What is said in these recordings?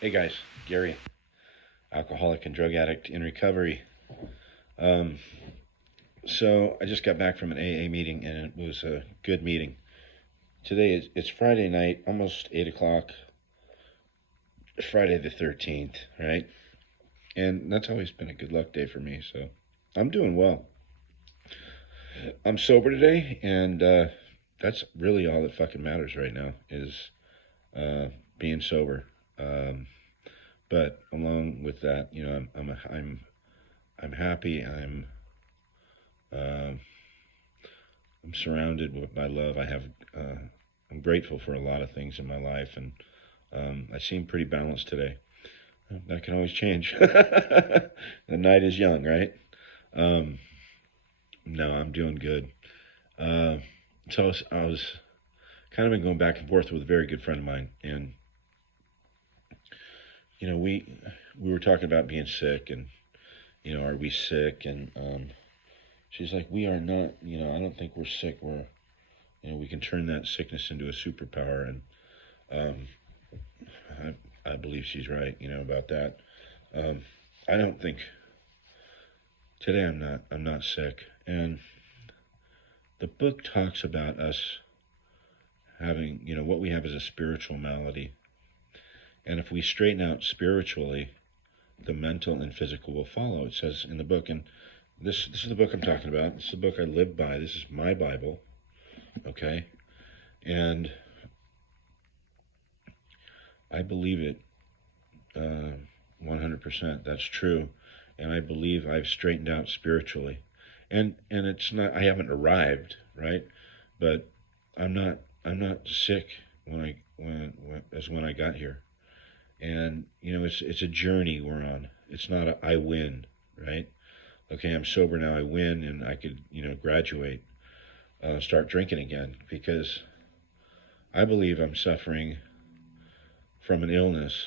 Hey guys, Gary, alcoholic and drug addict in recovery. Um, so I just got back from an AA meeting and it was a good meeting. Today it's Friday night, almost 8 o'clock, Friday the 13th, right? And that's always been a good luck day for me. So I'm doing well. I'm sober today, and that's really all that fucking matters right now is uh, being sober. Um, but along with that, I'm happy. Um, I'm surrounded by love. I'm grateful for a lot of things in my life, and I seem pretty balanced today. That can always change. The night is young, right? Um, no, I'm doing good. Uh, so I was kind of been going back and forth with a very good friend of mine, and you know, we were talking about being sick, and are we sick? And she's like, we are not. I don't think we're sick. We can turn that sickness into a superpower, and um, I believe she's right, about that. Um, I don't think today I'm not sick. And the book talks about us having, what we have is a spiritual malady. And if we straighten out spiritually, the mental and physical will follow. It says in the book, and this is the book I'm talking about. This is the book I live by. This is my Bible, okay? And I believe it 100%. That's true. And I believe I've straightened out spiritually. And it's not, I haven't arrived, right? But I'm not sick when I got here. And it's a journey we're on. It's not a I win, right? Okay, I'm sober now, I win, and I could, graduate, start drinking again, because I believe I'm suffering from an illness,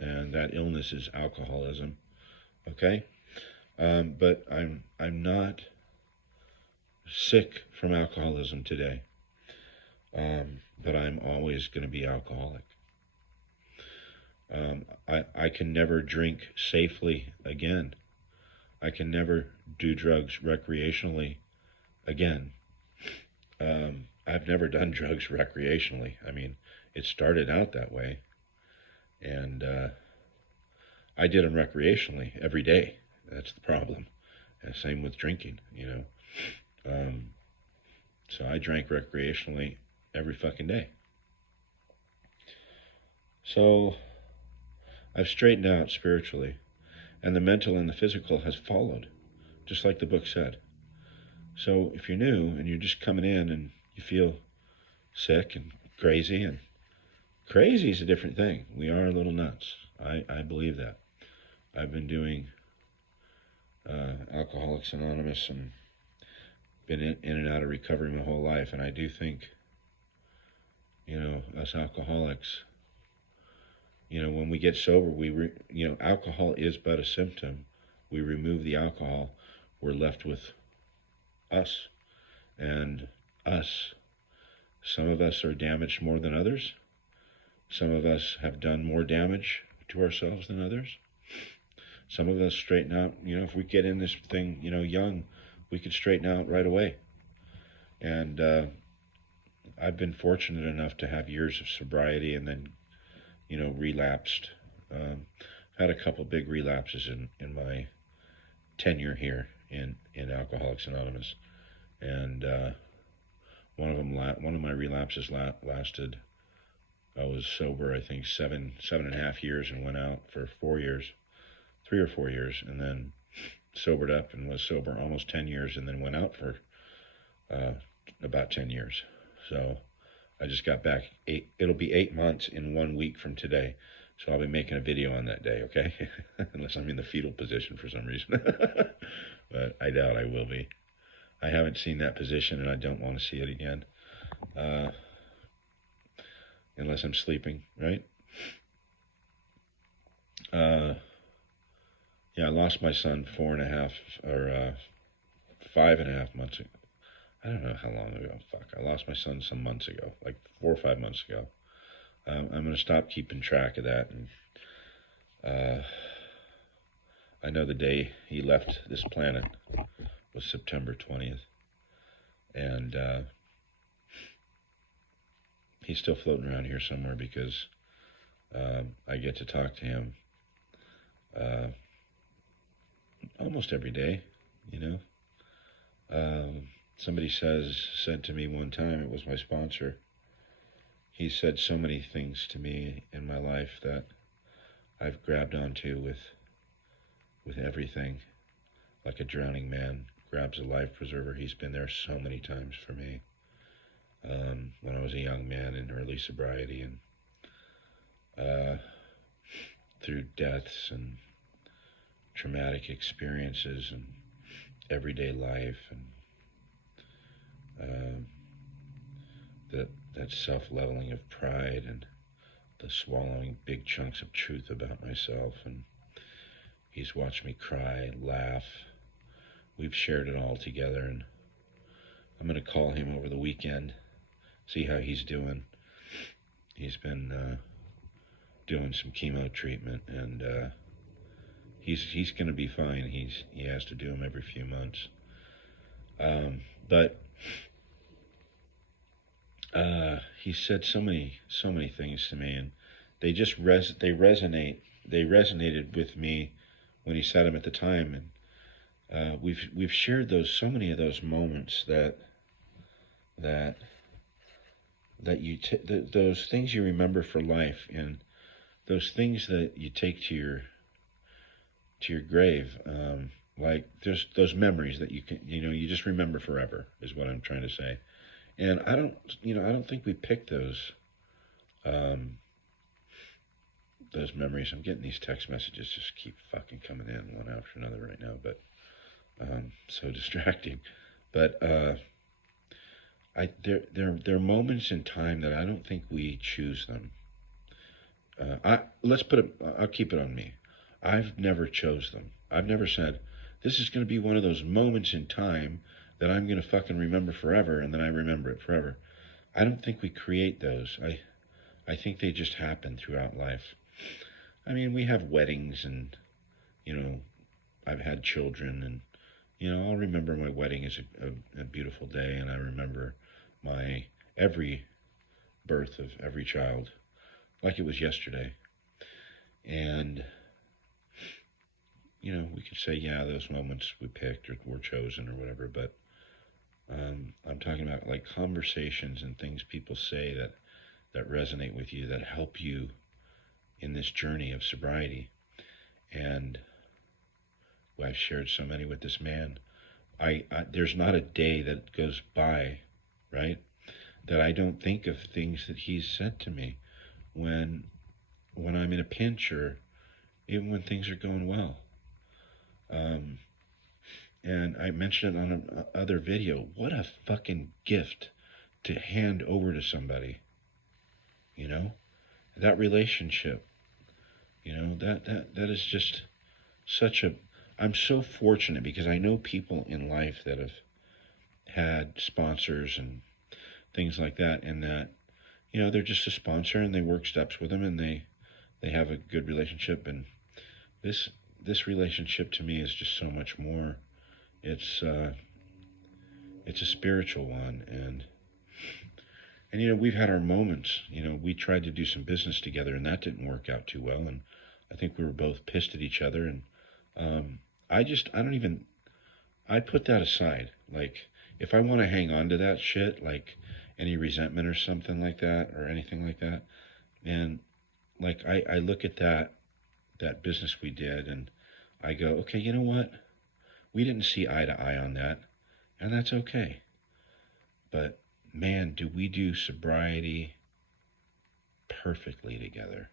and that illness is alcoholism. Okay, but I'm not sick from alcoholism today. But I'm always going to be alcoholic. I can never drink safely again. I can never do drugs recreationally again. I've never done drugs recreationally. I mean, it started out that way, and I did them recreationally every day. That's the problem. And same with drinking. Um, so I drank recreationally every fucking day. So I've straightened out spiritually, and the mental and the physical has followed, just like the book said. So if you're new and you're just coming in and you feel sick and crazy, and crazy is a different thing. We are a little nuts. I believe that. I've been doing Alcoholics Anonymous and been in and out of recovery my whole life, and I do think, us alcoholics, when we get sober, alcohol is but a symptom. We remove the alcohol, we're left with us. And us, some of us are damaged more than others. Some of us have done more damage to ourselves than others. Some of us straighten out, if we get in this thing, young, we could straighten out right away. And I've been fortunate enough to have years of sobriety and then, relapsed. Had a couple big relapses in my tenure here in Alcoholics Anonymous. And one of my relapses lasted. I was sober, I think, seven and a half years, and went out for 4 years, 3 or 4 years, and then sobered up and was sober almost 10 years, and then went out for uh, about 10 years. So I just got back. It'll be 8 months in 1 week from today. So I'll be making a video on that day, okay? Unless I'm in the fetal position for some reason. But I doubt I will be. I haven't seen that position, and I don't want to see it again. Uh, unless I'm sleeping, right? Uh, yeah, I lost my son 4.5 or 5.5 months ago. I don't know how long ago. Fuck, I lost my son some months ago, like 4 or 5 months ago. I'm going to stop keeping track of that, and Uh, I know the day he left this planet was September 20th, and he's still floating around here somewhere because I get to talk to him uh, almost every day. You know, somebody said to me one time, it was my sponsor. He said so many things to me in my life that I've grabbed onto with everything, like a drowning man grabs a life preserver. He's been there so many times for me when I was a young man in early sobriety, and through deaths and traumatic experiences and everyday life, and uh, that self-leveling of pride and the swallowing big chunks of truth about myself. And he's watched me cry, laugh. We've shared it all together, and I'm going to call him over the weekend, see how he's doing. He's been doing some chemo treatment, and he's going to be fine. He has to do them every few months. But he said so many things to me, and they just resonated with me when he said them at the time. And we've shared so many of those moments that those things you remember for life, and those things that you take to your grave. Like there's those memories that you just remember forever, is what I'm trying to say. And I don't think we pick those memories. I'm getting these text messages just keep fucking coming in one after another right now, but so distracting. But there are moments in time that I don't think we choose them. I'll keep it on me. I've never chose them. I've never said, this is going to be one of those moments in time that I'm going to fucking remember forever, and then I remember it forever. I don't think we create those. I think they just happen throughout life. I mean, we have weddings, and, I've had children, and, I'll remember my wedding as a beautiful day, and I remember my every birth of every child like it was yesterday. And, we could say, yeah, those moments we picked or were chosen or whatever, but I'm talking about like conversations and things people say that resonate with you, that help you in this journey of sobriety. And I've shared so many with this man. There's not a day that goes by, right, that I don't think of things that he's said to me when I'm in a pinch, or even when things are going well. And I mentioned it on another video. What a fucking gift to hand over to somebody. That relationship. That is just such a. I'm so fortunate because I know people in life that have had sponsors and things like that, and that they're just a sponsor and they work steps with them, and they have a good relationship. And this relationship to me is just so much more. It's a spiritual one, and we've had our moments. We tried to do some business together, and that didn't work out too well, and I think we were both pissed at each other. And I put that aside. Like, if I want to hang on to that shit, like any resentment or something like that, or anything like that, and like I look at that business we did, and I go, okay, you know what? We didn't see eye to eye on that, and that's okay. But man, do we do sobriety perfectly together.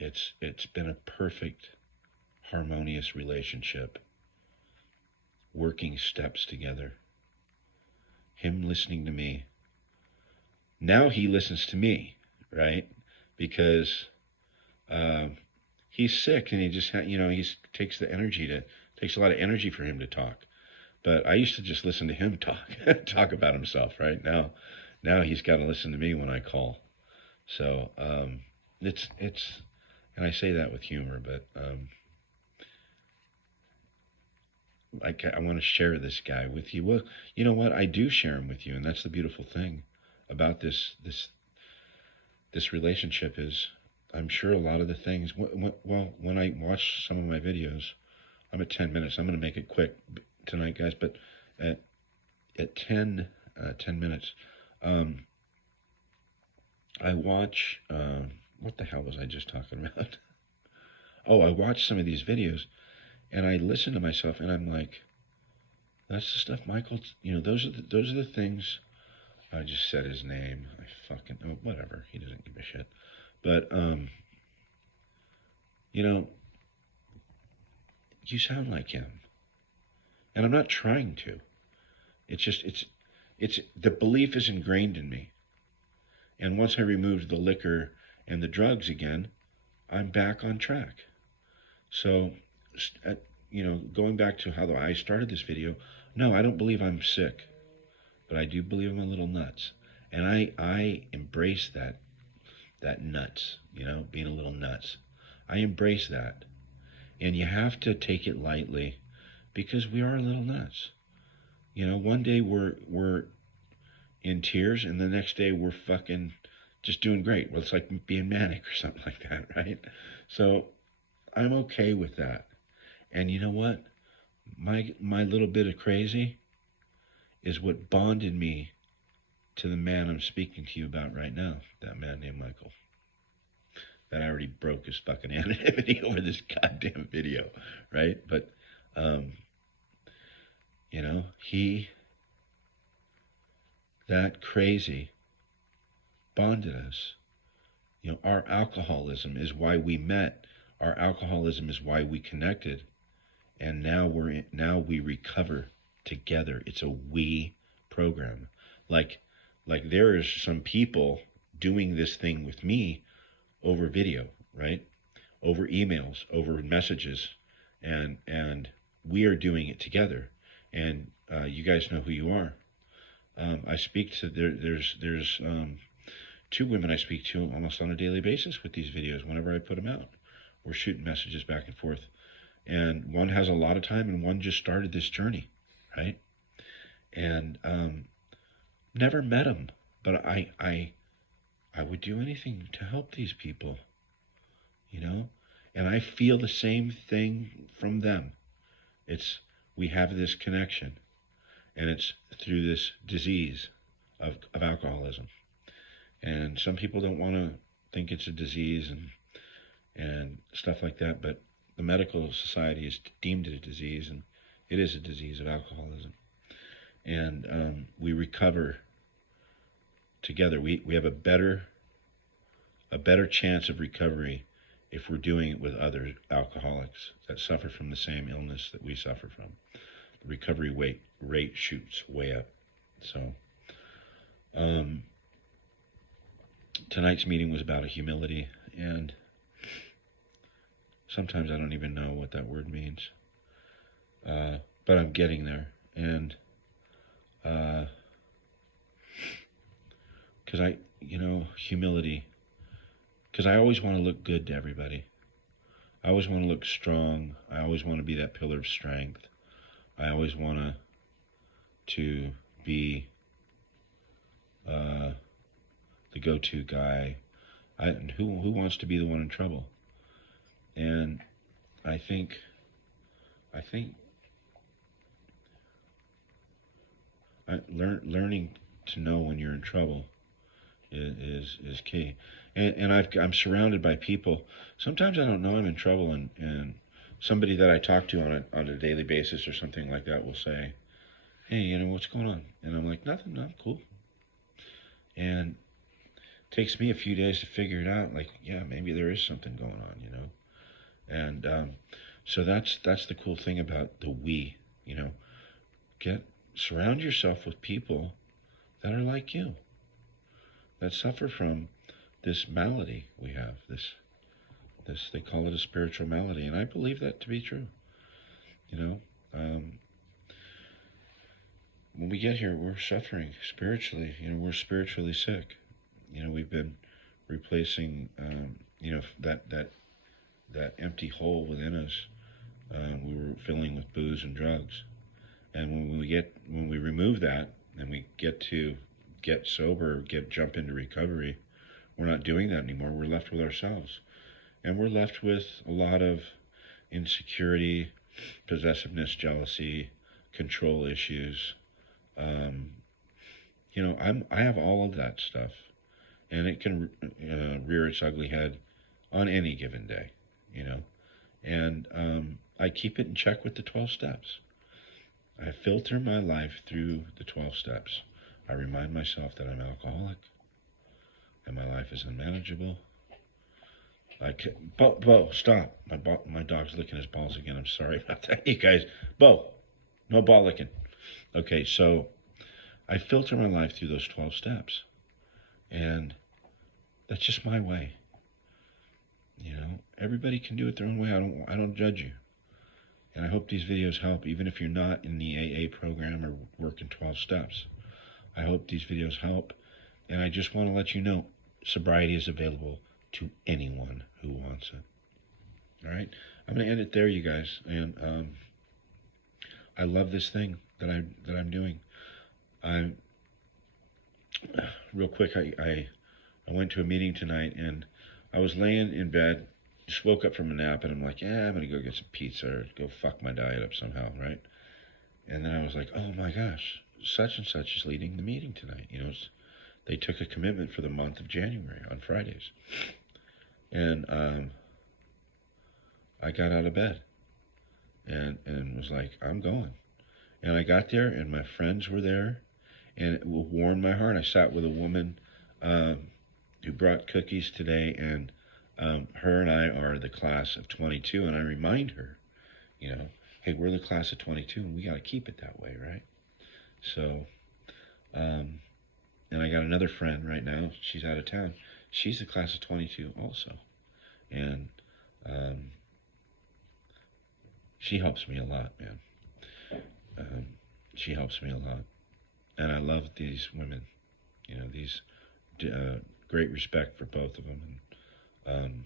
It's been a perfect, harmonious relationship. Working steps together. Him listening to me. Now he listens to me, right? Because he's sick, and he just takes a lot of energy for him to talk. But I used to just listen to him talk about himself, right? Now he's got to listen to me when I call. So it's And I say that with humor, but I want to share this guy with you. Well, you know what? I do share him with you, and that's the beautiful thing about this relationship is I'm sure a lot of the things. Well, when I watch some of my videos, I'm at 10 minutes. I'm going to make it quick tonight, guys. But at at 10 minutes, um, I watch. What the hell was I just talking about? Oh, I watch some of these videos, and I listen to myself, and I'm like, that's the stuff Michael. Those are the things. I just said his name. I fucking whatever. He doesn't give a shit. But you know, you sound like him, and I'm not trying to. It's just it's the belief is ingrained in me, and once I removed the liquor and the drugs again, I'm back on track. So, going back to how I started this video, no, I don't believe I'm sick, but I do believe I'm a little nuts, and I embrace that nuts, being a little nuts. I embrace that, and you have to take it lightly because we are a little nuts. One day we're in tears, and the next day we're fucking just doing great. Well, it's like being manic or something like that, right? So I'm okay with that. And you know what? My little bit of crazy is what bonded me to the man I'm speaking to you about right now. That man named Michael. That I already broke his fucking anonymity over this goddamn video, right? But he that crazy bonded us. Our alcoholism is why we met. Our alcoholism is why we connected, and now we recover together. It's a we program. Like there is some people doing this thing with me over video, right? Over emails, over messages, and we are doing it together. And you guys know who you are. I speak to there's two women I speak to almost on a daily basis with these videos. Whenever I put them out, we're shooting messages back and forth. And one has a lot of time, and one just started this journey, right? And never met them, but I would do anything to help these people, you know. And I feel the same thing from them. It's we have this connection, and it's through this disease of alcoholism. And some people don't want to think it's a disease and stuff like that, but the medical society has deemed it a disease, and it is a disease of alcoholism. And we recover together. We have a better chance of recovery if we're doing it with other alcoholics that suffer from the same illness that we suffer from. The recovery rate shoots way up. So tonight's meeting was about humility, and sometimes I don't even know what that word means, but I'm getting there. And because humility, because I always want to look good to everybody. I always want to look strong. I always want to be that pillar of strength. I always want to be the go-to guy. And who wants to be the one in trouble? And I think learning to know when you're in trouble is key. And I'm surrounded by people. Sometimes I don't know I'm in trouble, and somebody that I talk to on a daily basis or something like that will say, "Hey, what's going on?" And I'm like, "Nothing, no, cool." And it takes me a few days to figure it out. Like, yeah, maybe there is something going on, And so that's the cool thing about the we. Surround yourself with people that are like you, that suffer from this malady we have. This they call it a spiritual malady, and I believe that to be true. When we get here, we're suffering spiritually. We're spiritually sick. We've been replacing, that that empty hole within us, we were filling with booze and drugs. And when we remove that and we get sober, jump into recovery, we're not doing that anymore. We're left with ourselves, and we're left with a lot of insecurity, possessiveness, jealousy, control issues. Um, I have all of that stuff, and it can rear its ugly head on any given day. You know, and I keep it in check with the 12 steps. I filter my life through the 12 steps. I remind myself that I'm alcoholic and my life is unmanageable. Bo, stop. My dog's licking his balls again. I'm sorry about that, you guys. Bo, no ball licking. Okay, so I filter my life through those 12 steps. And that's just my way. Everybody can do it their own way. I don't judge you. And I hope these videos help, even if you're not in the AA program or working 12 steps. I hope these videos help. And I just want to let you know, sobriety is available to anyone who wants it. All right? I'm going to end it there, you guys. And I love this thing that I'm doing. Real quick, I went to a meeting tonight, and I was laying in bed, just woke up from a nap, and I'm like, yeah, I'm going to go get some pizza or go fuck my diet up somehow, right? And then I was like, oh my gosh, such and such is leading the meeting tonight. They took a commitment for the month of January on Fridays. And I got out of bed and was like, I'm going. And I got there, and my friends were there, and it warmed my heart. I sat with a woman who brought cookies today, and her and I are the class of 22, and I remind her, hey, we're the class of 22, and we got to keep it that way, right? So, and I got another friend right now. She's out of town. She's the class of 22 also, and she helps me a lot, man. She helps me a lot, and I love these women. These great respect for both of them, and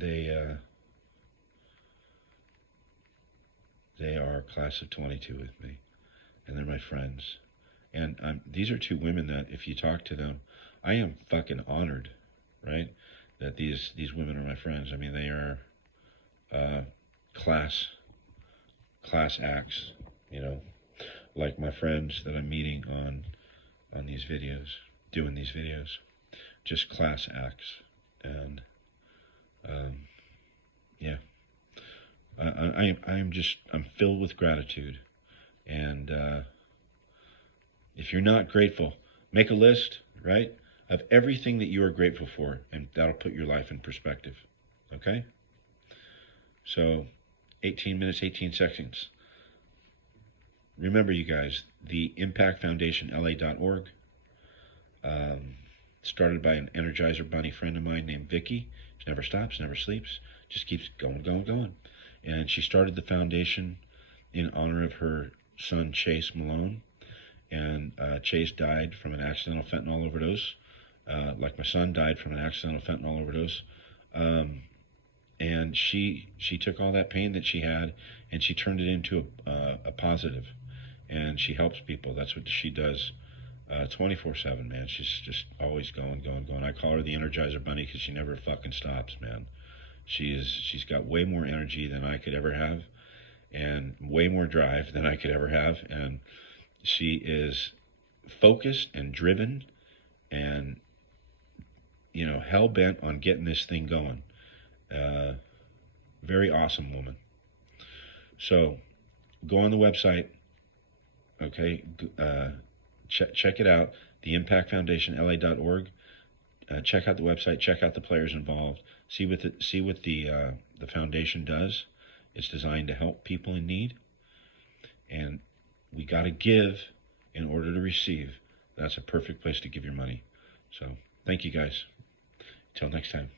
they are class of 22 with me, and they're my friends. And these are two women that, if you talk to them, I am fucking honored, right? That these women are my friends. I mean, they are class acts, like my friends that I'm meeting on these videos, doing these videos, just class acts. And yeah, I'm filled with gratitude. And if you're not grateful, make a list, right, of everything that you are grateful for, and that'll put your life in perspective. Okay? So 18 minutes, 18 seconds. Remember, you guys, the Impact Foundation, LA.org, started by an Energizer Bunny friend of mine named Vicky. She never stops, never sleeps, just keeps going. And she started the foundation in honor of her son, Chase Malone. And Chase died from an accidental fentanyl overdose, like my son died from an accidental fentanyl overdose. And she took all that pain that she had, and she turned it into a positive. And she helps people. That's what she does 24/7, man. She's just always going. I call her the Energizer Bunny because she never fucking stops, man. She's got way more energy than I could ever have, and way more drive than I could ever have. And she is focused and driven and, hell-bent on getting this thing going. Very awesome woman. So go on the website, okay? Check it out, the Impact Foundation, LA.org. Check out the website. Check out the players involved. See what the foundation does. It's designed to help people in need, and we got to give in order to receive. That's a perfect place to give your money. So thank you, guys. Till next time.